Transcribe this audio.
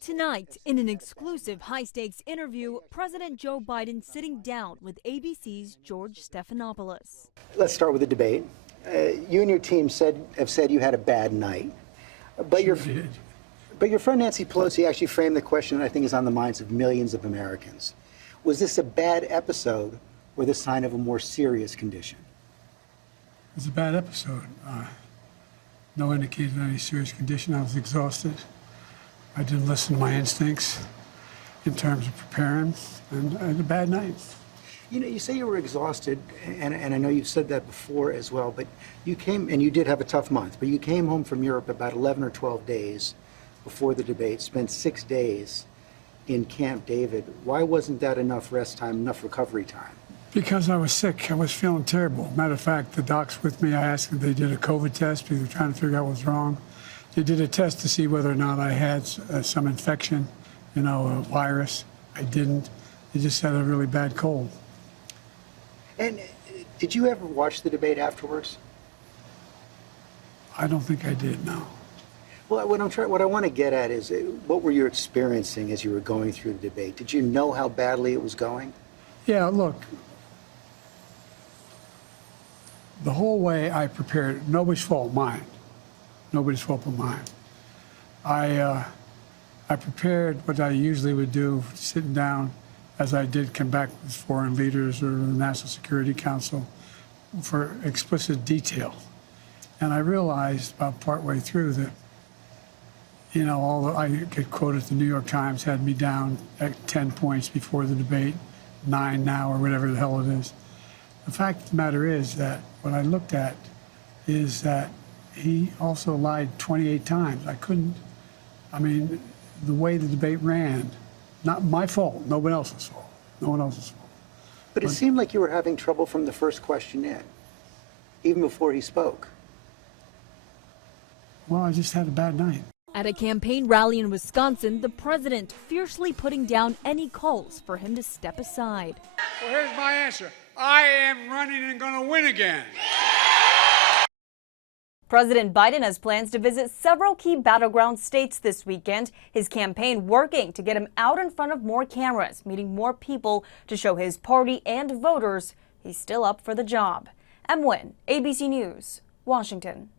Tonight, in an exclusive high-stakes interview, President Joe Biden sitting down with ABC's George Stephanopoulos. Let's start with the debate. You and your team have said you had a bad night, but your friend Nancy Pelosi actually framed the question that I think is on the minds of millions of Americans. Was this a bad episode or the sign of a more serious condition? It was a bad episode. No indication of any serious condition. I was exhausted. I didn't listen to my instincts in terms of preparing, and I had a bad night. You know, you say you were exhausted, and I know you've said that before as well, but you came, and you did have a tough month, but you came home from Europe about 11 or 12 days before the debate, spent 6 days in Camp David. Why wasn't that enough rest time, enough recovery time? Because I was sick. I was feeling terrible. Matter of fact, the docs with me, I asked them, they did a COVID test because they were trying to figure out what was wrong. They did a test to see whether or not I had some infection, a virus. I didn't. They just had a really bad cold. And did you ever watch the debate afterwards? I don't think I did, no. Well, what I want to get at is, what were you experiencing as you were going through the debate? Did you know how badly it was going? Yeah, look, the whole way I prepared, nobody's fault, mine. Nobody's fault but mine. I prepared what I usually would do, sitting down, as I did come back with foreign leaders or the National Security Council, for explicit detail. And I realized about partway through that, I get quoted, the New York Times had me down at 10 points before the debate, 9 now, or whatever the hell it is. The fact of the matter is that what I looked at is that he also lied 28 times. The way the debate ran, not my fault, no one else's fault. No one else's fault. But it seemed like you were having trouble from the first question in, even before he spoke. Well, I just had a bad night. At a campaign rally in Wisconsin, the president fiercely putting down any calls for him to step aside. Well, here's my answer. I am running and going to win again. President Biden has plans to visit several key battleground states this weekend. His campaign working to get him out in front of more cameras, meeting more people to show his party and voters he's still up for the job. Em Nguyen, ABC News, Washington.